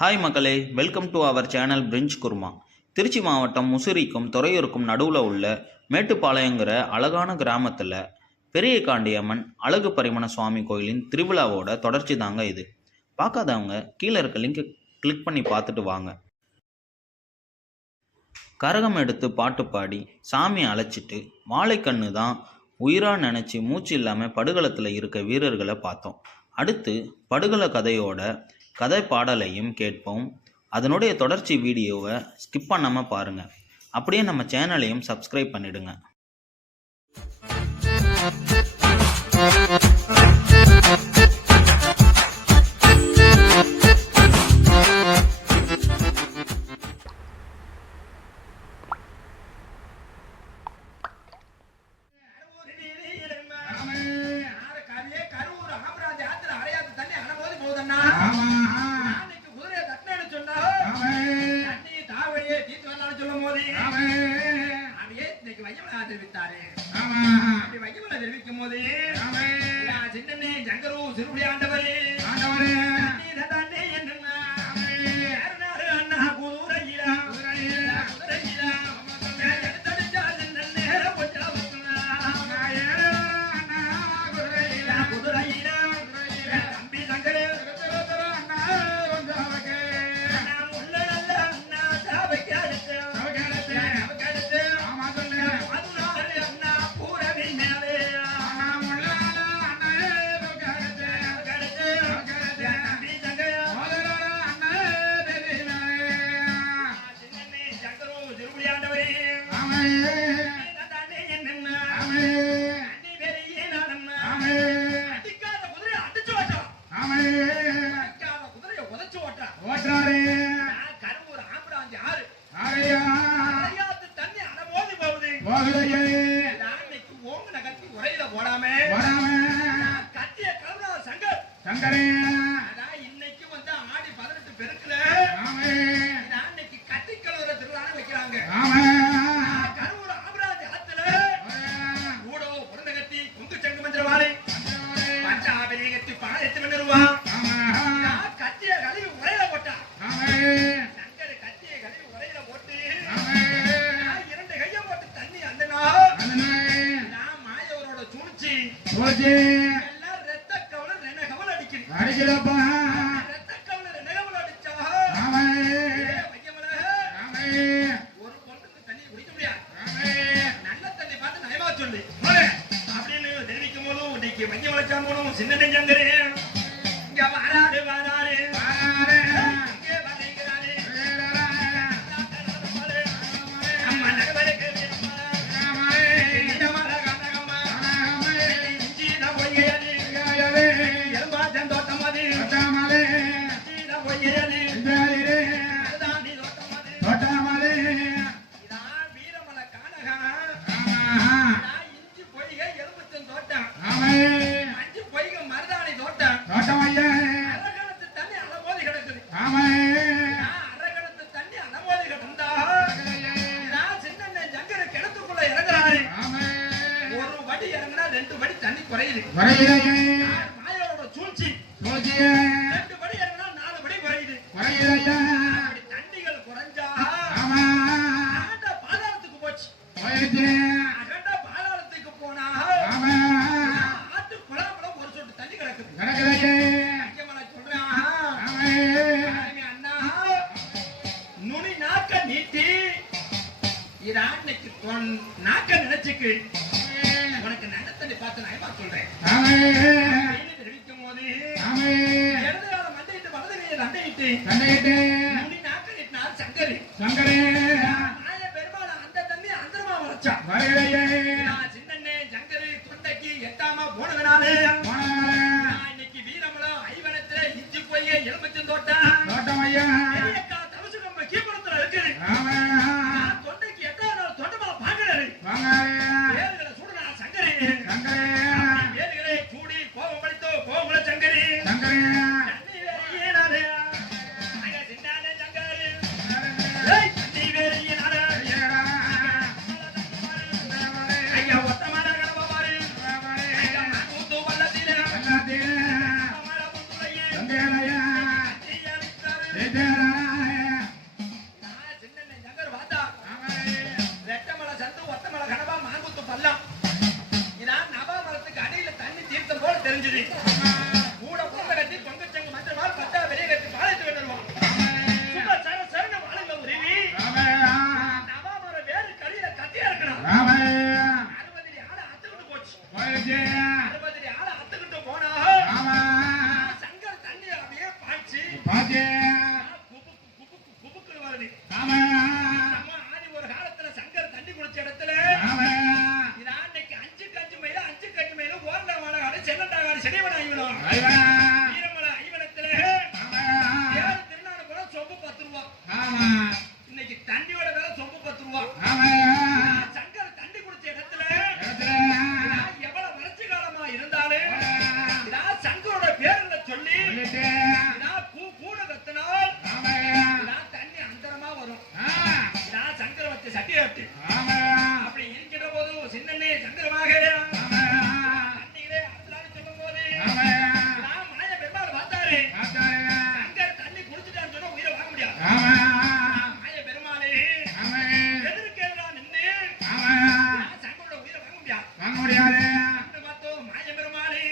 Hi மக்களே, welcome to our channel பிரிஞ்ச் குருமா. திருச்சி மாவட்டம் முசிறிக்கும் துறையூருக்கும் நடுவில் உள்ள மேட்டுப்பாளையங்கிற அழகான கிராமத்தில் பெரிய காண்டியம்மன் அழகு பரிமண சுவாமி கோயிலின் திருவிழாவோட தொடர்ச்சி தாங்க இது. பார்க்காதவங்க கீழே இருக்க லிங்கை கிளிக் பண்ணி பார்த்துட்டு வாங்க. கரகம் எடுத்து பாட்டு பாடி சாமியை அழைச்சிட்டு வாழைக்கண்ணு தான் உயிராக நினச்சி மூச்சு இல்லாமல் படுகளத்தில் இருக்க வீரர்களை பார்த்தோம். அடுத்து படுகள கதையோட கதை பாடலையும் கேட்போம். அதனுடைய தொடர்ச்சி வீடியோவை ஸ்கிப் பண்ணாமல் பாருங்கள். அப்படியே நம்ம சேனலையும் சப்ஸ்கிரைப் பண்ணிடுங்க. தெரிவிக்கும் போது சின்ன ஜங்கரு சிறுபடி ஆண்டவரே இன்னைக்கு வந்து ஆடி 18 பெருக்குல இன்னைக்கு கத்திக்கலவர திருவிழா வைக்கிறாங்க. கருவூர் ஆபராஜ் ஆத்துல ஊடோ புரந்த கத்தி குங்கு சங்கு மந்திரவாளை பஞ்சாபிரி கத்தி பாலத்து மன்னருவா கத்திய கழுவி உரையில போட்டா சங்கர் கத்திய கழுவி உரையில போட்டு இரண்டு கைய போட்டு தண்ணி அந்த நான் மாயவரோட சூழ்ச்சி ஒரு பொண்ணுக்கு தண்ணி குடிக்க முடியாது, நல்ல தண்ணி பார்த்து நயமா சொல்லு அப்படின்னு தெரிவிக்கும் போதும் இன்னைக்கு வங்கி வளர்ச்சான் போனும் சின்ன நெஞ்சங்கரே இங்க வராரு வராரு மாயோட சூழ்ச்சி 2 படி இறங்கினா 4 படி குறையுது. தண்டிகள் குறைஞ்சா பாதாளத்துக்கு போச்சு. பாதாளத்துக்கு போனா ஆட்டு குழாம்புல ஒரு சொட்டு தண்ணி கிடக்குது. சொல்றேன் அண்ணா நுனி நாக்க நீட்டி இதான்னைக்கு நாக்க நினைச்சுக்கு உனக்கு நல்ல தண்ணி பார்த்து நயமா சொல்றேன் தெரிவிக்கும் போது இடது கால மண்டையிட்டு வலது கையை தண்டையிட்டு நுனி நாக்க நீட்டினார் சங்கரி நாய பெருமாள் அந்த தண்ணி அந்தரமா வச்சா சின்னண்ணே சங்கரி தொண்டைக்கு எட்டாம போனதுனாலே இன்னைக்கு வீரமலம் ஐவனத்துல இஞ்சி போய் எலும்புச்சம் தோட்டம் தவசு நம்ம கீழ்புறத்துல இருக்கு. தொண்டைக்கு எட்டாவது நாள் தொண்டமா பாக்குறாரு கூடி கோபம் படித்தோ கோபுல சங்கரி நான் சின்ன சங்கர் பார்த்தா ரெட்டமலை சந்து ஒத்தமலை கனவா மாங்குத்து பள்ளம் இதான் நவா மரத்துக்கு அடியில தண்ணி தீர்த்தம் போல தெரிஞ்சது கூட பொங்க கட்டி பொங்கச்சங்கு மற்ற நாள் பத்தா வெளியே கட்டி பாளையத்து வந்துடுவோம் சும்மா சரண வாழுங்க உருவி நவா மரம் வேறு கடியில கத்தியா இருக்கணும் 60 ஆளை அத்துக்கிட்டு போச்சு 60 ஆளை அத்துக்கிட்டு போனா சங்கர் தண்ணி அப்படியே பாய்ச்சி குபுக்குன்னு வருது ஆதி ஒரு காலத்துல சங்கர் தண்ணி குடிச்ச இடத்துல இதான் அன்னைக்கு 5 மைல ஓரண்ட வாழகாடு செல்லண்டாகாடு செடிவன ஐவனம் வீரமலை ஐவனத்துல ஏழு திருநாடு சொம்பு 10 ரூபா இன்னைக்கு தண்ணியோட விலை சொம்பு 10 ரூபா சங்கர் தண்ணி குடிச்ச இடத்துல எவ்வளவு வறட்சி காலமா இருந்தாலும் இதான் சங்கரோட பேருல சொல்லி இதான் கூட கத்தினால் இதான் தண்ணி அந்தரமா வரும் இதான் சங்கர வச்சு சட்டியாட்டு அப்படி இருக்கிற போது சின்னே சங்கரமாக தண்ணியிலே அடுத்தலான்னு சொல்லும் போது நான் மாய பெருமாள் பார்த்தாரு சங்கர் தண்ணி குடிச்சுட்டான்னு சொன்னா உயிரை வாங்க முடியாது மாய பெருமாளே எதிர்க்கு நின்று சங்கரோட உயிரை வாங்க முடியாது பார்த்தோம் மாய பெருமாளே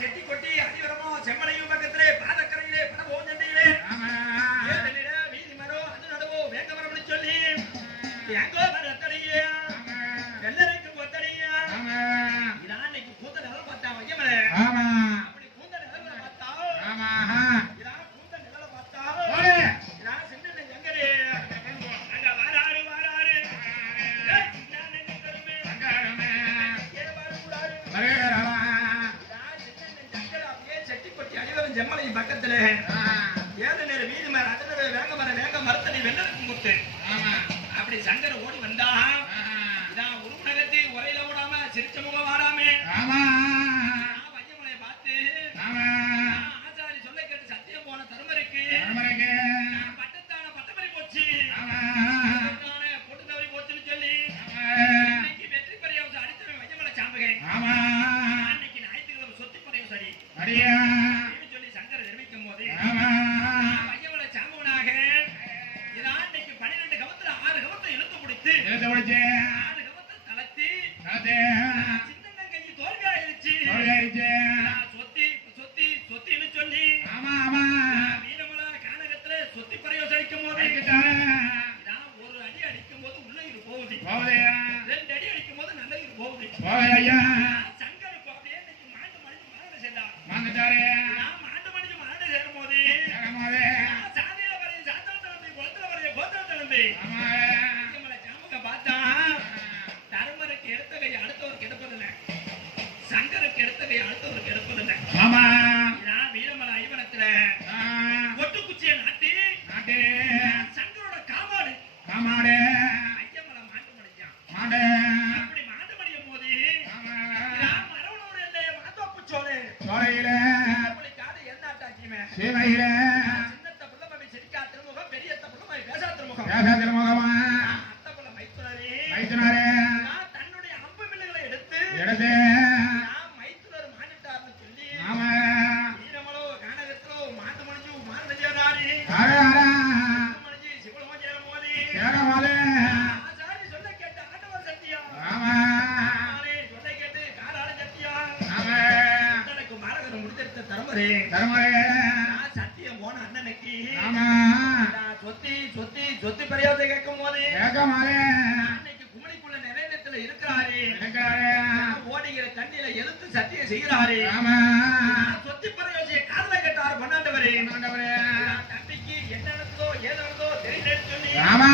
செட்டி கொட்டி அடிவரமோ செம்மலையும் பக்கத்திலே பாதக்கரையிலே படபோஞ்சண்டையிலே வீதி மரம் அது நடுவோ வேங்க மரம் சொல்லி எங்கோ மரத்தடையே வெள்ளரைக்கும் கொத்தடையா இதான் இன்னைக்கு கூந்த நிலம் பார்த்தா வைக்கமல அப்படி கூந்த நிலம் பார்த்தா இதான் கூந்த நிலம் பார்த்தா இதான் சின்ன ஜங்கரே அங்க வாராரு செம்மலை பக்கத்துல ஏழு நேரம் வீதி மரம் அதனோட வேங்க மரத்தடி வெள்ளருக்கும் முத்து அப்படி சங்கர ஓடி வந்தா இதான் உருமுனகத்தி உரையில ஓடாம சிரிச்ச முகம் வாடாமே வையமலை பார்த்து ஆச்சாரி சொல்ல கேட்டு சத்தியம் போன தருமருக்கு பட்டத்தான பட்டமரி போச்சு பொட்டு தவறி போச்சுன்னு சொல்லி இன்னைக்கு வெற்றி பரியாவசம் அடித்தவன் வையமலை சாம்பகை இன்னைக்கு ஞாயிற்றுக்கிழமை சொத்து பரியாவசம் அடி சொல்லி சங்கரை தெரிவிக்கும் போது வையமலை சாம்பகனாக இதான் இன்னைக்கு 12 கவத்துல 6 கவத்தை இழுத்து பிடித்து 6 கவத்தை தளர்த்தி சின்ன கை தோல்வி ஆயிடுச்சு சொத்தின்னு சொல்லி வீரமலை கானகத்துல சொத்தி பரியோசம் அடிக்கும் போது இதான் ஒரு அடி அடிக்கும் போது உள்ள இது போகுது 2 அடி அடிக்கும் போது நல்ல இது போகுது சங்கருக்கு அப்படியே இன்னைக்கு மாண்டு மடிஞ்சு மரண சேர்ந்தார் மாண்டு மடிஞ்சு மரண சேரும் போது சாதியில வரைய சாத்தம் தளம்பி குளத்துல வரைய கோத்திரம் தளம்பி வையமலை சாம்பக பார்த்தா தருமருக்கு எடுத்த கை அடுத்தவருக்கு எடுப்பதில்லை சங்கருக்கு எடுத்த கை அடுத்தவருக்கு எடுப்பதில்லை வீரமலை ஐவனத்துல ஒட்டுக்குச்சியை நாட்டி சங்கரோட காமாடு ஐயமலை மாட்டு மடிச்சான் அப்படி மாட்டு மடியும் போது தருமரே தருமரே நான் சத்தியம் போன அண்ணனுக்கு ஆமா நான் சொத்தி சொத்தி சொத்தி பிரயோஜனம் கேட்கும் போது கேட்கமாலே அன்னைக்கு குமணிக்குள்ள நிறைவேற்றத்துல இருக்கிறாரு இருக்கிறாரு ஓடுகிற தண்ணியில எழுத்து சத்தியம் செய்கிறாரு ஆமா சொத்தி பிரயோஜனம் காதல கேட்டாரு பண்ணாண்டவரே ஆண்டவரே தம்பிக்கு என்ன நடந்ததோ ஏதோ தெரியலன்னு சொல்லி ஆமா